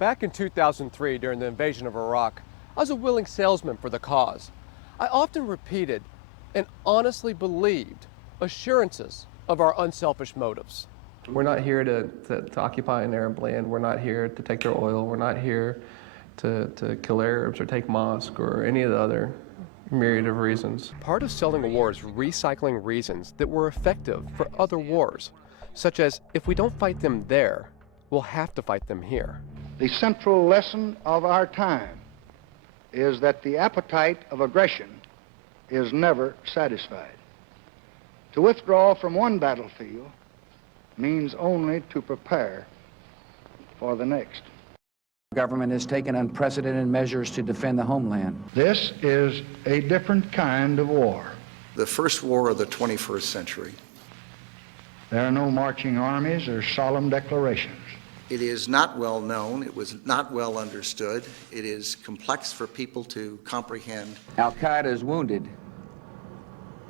Back in 2003, during the invasion of Iraq, I was a willing salesman for the cause. I often repeated and honestly believed assurances of our unselfish motives. We're not here to occupy an Arab land. We're not here to take their oil. We're not here to kill Arabs or take mosques or any of the other myriad of reasons. Part of selling a war is recycling reasons that were effective for other wars, such as if we don't fight them there, we'll have to fight them here. The central lesson of our time is that the appetite of aggression is never satisfied. To withdraw from one battlefield means only to prepare for the next. The government has taken unprecedented measures to defend the homeland. This is a different kind of war. The first war of the 21st century. There are no marching armies or solemn declarations. It is not well known. It was not well understood. It is complex for people to comprehend. Al-Qaeda is wounded,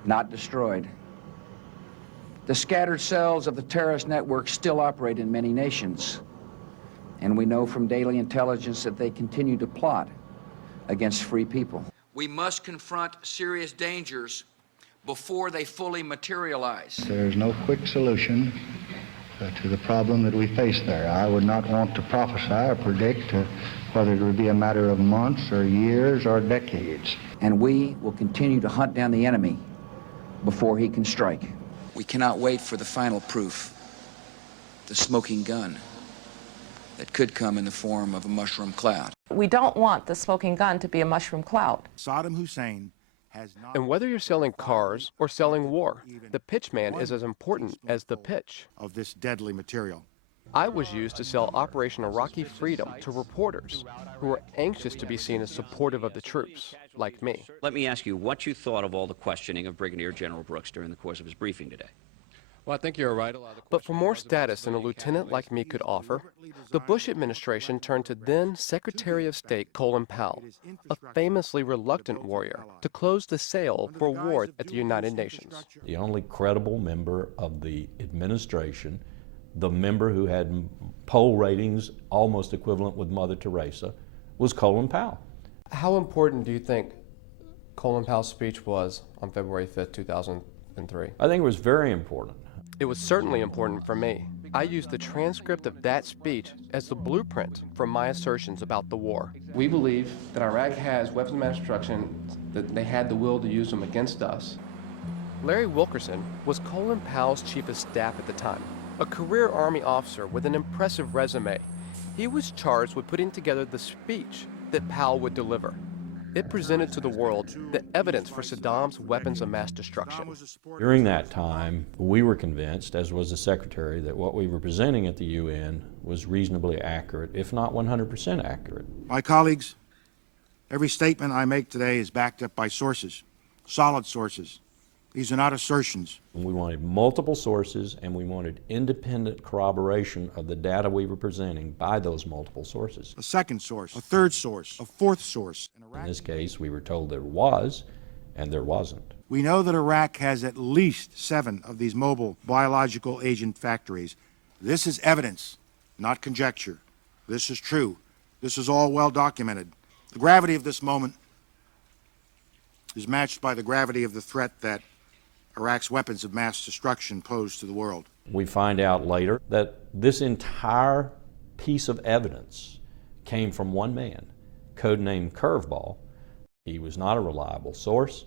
not destroyed. The scattered cells of the terrorist network still operate in many nations. And we know from daily intelligence that they continue to plot against free people. We must confront serious dangers before they fully materialize. There's no quick solution to the problem that we face there. I would not want to prophesy or predict whether it would be a matter of months or years or decades. And we will continue to hunt down the enemy before he can strike. We cannot wait for the final proof, the smoking gun that could come in the form of a mushroom cloud. We don't want the smoking gun to be a mushroom cloud. Saddam Hussein has not... And whether you're selling cars or selling war, the pitchman is as important as the pitch. ...of this deadly material. I was used to sell Operation Iraqi Freedom to reporters who were anxious to be seen as supportive of the troops, like me. Let me ask you what you thought of all the questioning of Brigadier General Brooks during the course of his briefing today. Well, I think you're right. But for more status than a lieutenant like me could offer, the Bush administration turned to then Secretary of State Colin Powell, a famously reluctant warrior, to close the sale for war at the United Nations. The only credible member of the administration, the member who had poll ratings almost equivalent with Mother Teresa, was Colin Powell. How important do you think Colin Powell's speech was on February 5th, 2003? I think it was very important. It was certainly important for me. I used the transcript of that speech as the blueprint for my assertions about the war. We believe that Iraq has weapons of mass destruction, that they had the will to use them against us. Larry Wilkerson was Colin Powell's chief of staff at the time, a career Army officer with an impressive resume. He was charged with putting together the speech that Powell would deliver. It presented to the world the evidence for Saddam's weapons of mass destruction. During that time, we were convinced, as was the Secretary, that what we were presenting at the UN was reasonably accurate, if not 100% accurate. My colleagues, every statement I make today is backed up by sources, solid sources. These are not assertions. We wanted multiple sources, and we wanted independent corroboration of the data we were presenting by those multiple sources. A second source, a third source, a fourth source. In this case, we were told there was, and there wasn't. We know that Iraq has at least 7 of these mobile biological agent factories. This is evidence, not conjecture. This is true. This is all well documented. The gravity of this moment is matched by the gravity of the threat that Iraq's weapons of mass destruction pose to the world. We find out later that this entire piece of evidence came from one man, codenamed Curveball. He was not a reliable source.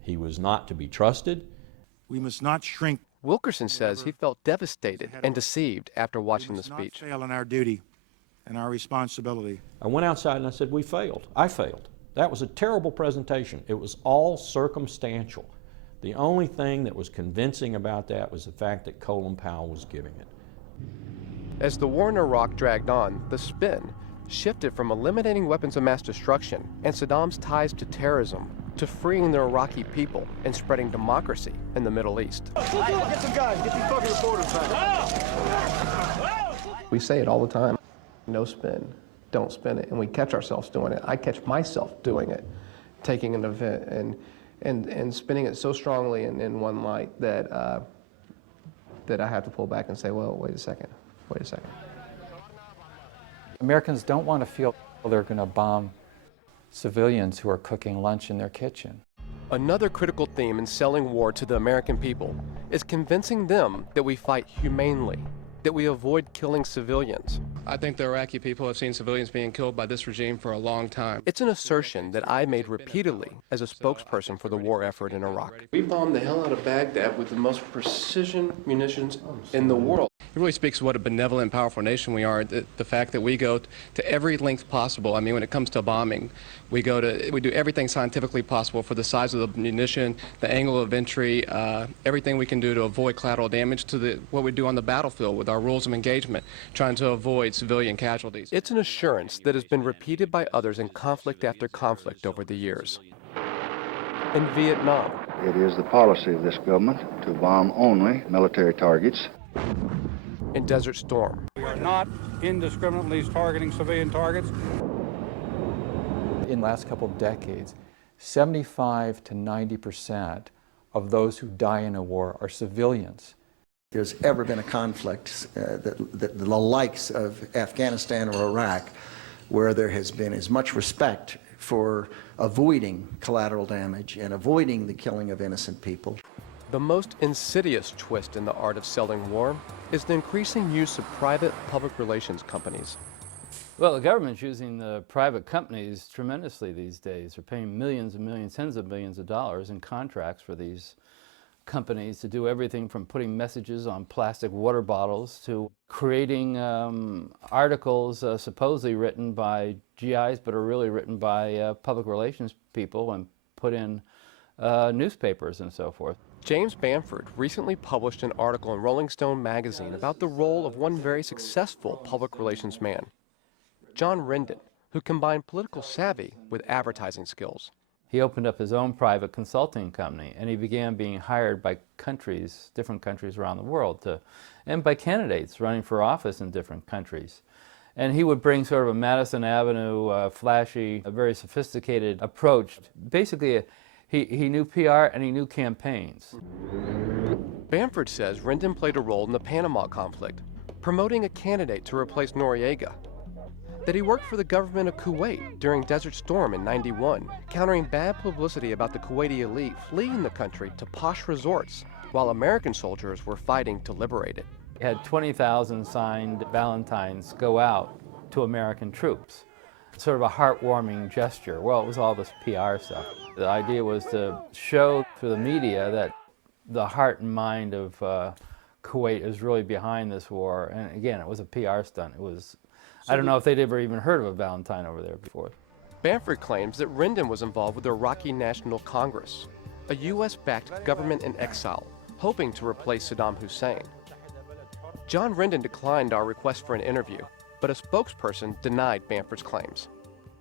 He was not to be trusted. We must not shrink. Wilkerson says he felt devastated and deceived after watching the speech. We must not fail in our duty and our responsibility. I went outside and I said, we failed. I failed. That was a terrible presentation. It was all circumstantial. The only thing that was convincing about that was the fact that Colin Powell was giving it. As the war in Iraq dragged on, the spin shifted from eliminating weapons of mass destruction and Saddam's ties to terrorism to freeing the Iraqi people and spreading democracy in the Middle East. Get some guys, get these fucking reporters back. We say it all the time, no spin, don't spin it, and we catch ourselves doing it. I catch myself doing it, taking an event and spinning it so strongly in one light that that I have to pull back and say, well, wait a second. Americans don't want to feel they're going to bomb civilians who are cooking lunch in their kitchen. Another critical theme in selling war to the American people is convincing them that we fight humanely, that we avoid killing civilians. I think the Iraqi people have seen civilians being killed by this regime for a long time. It's an assertion that I made repeatedly as a spokesperson for the war effort in Iraq. We bombed the hell out of Baghdad with the most precision munitions in the world. It really speaks to what a benevolent, powerful nation we are, the fact that we go to every length possible. I mean, when it comes to bombing, we do everything scientifically possible for the size of the munition, the angle of entry, everything we can do to avoid collateral damage to what we do on the battlefield with our rules of engagement, trying to avoid civilian casualties. It's an assurance that has been repeated by others in conflict after conflict over the years. In Vietnam, It is the policy of this government to bomb only military targets. in Desert Storm, We are not indiscriminately targeting civilian targets. In the last couple of decades, 75 to 90% of those who die in a war are civilians. There's ever been a conflict, the likes of Afghanistan or Iraq, where there has been as much respect for avoiding collateral damage and avoiding the killing of innocent people. the most insidious twist in the art of selling war is the increasing use of private public relations companies. Well, the government's using the private companies tremendously these days. They're paying millions and millions, tens of millions of dollars in contracts for these companies to do everything from putting messages on plastic water bottles to creating articles supposedly written by GIs but are really written by public relations people and put in newspapers and so forth. James Bamford recently published an article in Rolling Stone magazine about the role of one very successful public relations man, John Rendon, who combined political savvy with advertising skills. He opened up his own private consulting company, and he began being hired by countries, different countries around the world, and by candidates running for office in different countries. And he would bring sort of a Madison Avenue, flashy, a very sophisticated approach. Basically, he knew PR and he knew campaigns. Bamford says Rendon played a role in the Panama conflict, promoting a candidate to replace Noriega. That he worked for the government of Kuwait during Desert Storm in '91, countering bad publicity about the Kuwaiti elite fleeing the country to posh resorts, while American soldiers were fighting to liberate it. He had 20,000 signed Valentines go out to American troops. Sort of a heartwarming gesture. Well, it was all this PR stuff. The idea was to show through the media that the heart and mind of Kuwait is really behind this war. And again, it was a PR stunt. It was, I don't know if they'd ever even heard of a Valentine over there before. Bamford claims that Rendon was involved with the Iraqi National Congress, a U.S.-backed government in exile, hoping to replace Saddam Hussein. John Rendon declined our request for an interview, but a spokesperson denied Bamford's claims.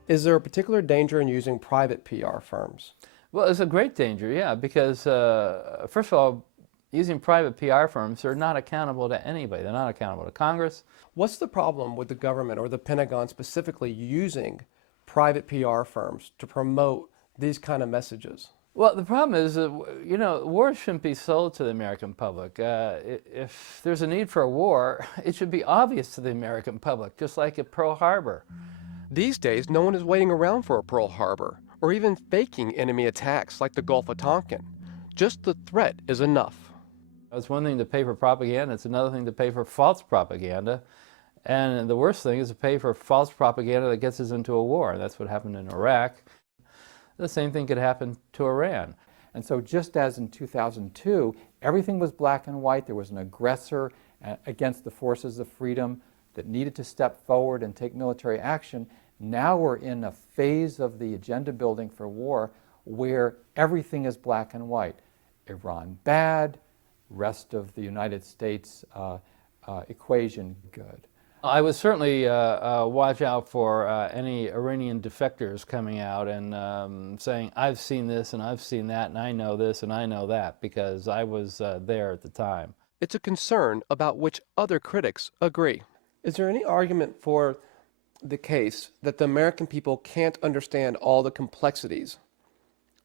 Is there a particular danger in using private PR firms? Well, it's a great danger, yeah, because first of all, using private PR firms, they're not accountable to anybody. They're not accountable to Congress. What's the problem with the government or the Pentagon specifically using private PR firms to promote these kind of messages? Well, the problem is, you know, war shouldn't be sold to the American public. If there's a need for a war, it should be obvious to the American public, just like at Pearl Harbor. These days, no one is waiting around for a Pearl Harbor or even faking enemy attacks like the Gulf of Tonkin. Just the threat is enough. It's one thing to pay for propaganda, it's another thing to pay for false propaganda. And the worst thing is to pay for false propaganda that gets us into a war. That's what happened in Iraq. The same thing could happen to Iran. And so just as in 2002, everything was black and white, there was an aggressor against the forces of freedom that needed to step forward and take military action, now we're in a phase of the agenda building for war where everything is black and white. Iran bad, rest of the United States equation good. I would certainly watch out for any Iranian defectors coming out and saying, I've seen this and I've seen that and I know this and I know that, because I was there at the time. It's a concern about which other critics agree. Is there any argument for the case that the American people can't understand all the complexities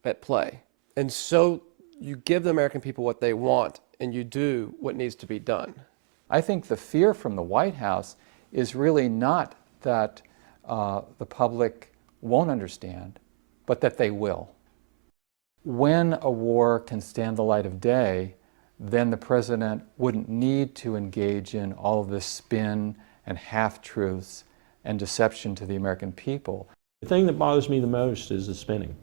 at play, and so you give the American people what they want and you do what needs to be done? I think the fear from the White House is really not that the public won't understand, but that they will. When a war can stand the light of day, then the president wouldn't need to engage in all of this spin and half-truths and deception to the American people. The thing that bothers me the most is the spinning,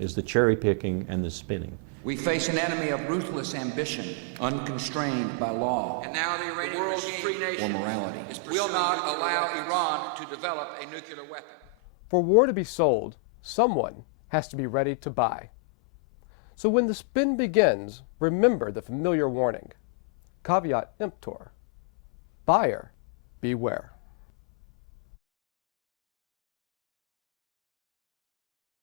is the cherry picking and the spinning. We face an enemy of ruthless ambition, unconstrained by law. And now the Iranian world's free nation or morality. will not allow Iran to develop a nuclear weapon. For war to be sold, someone has to be ready to buy. So when the spin begins, remember the familiar warning. Caveat emptor. Buyer, beware.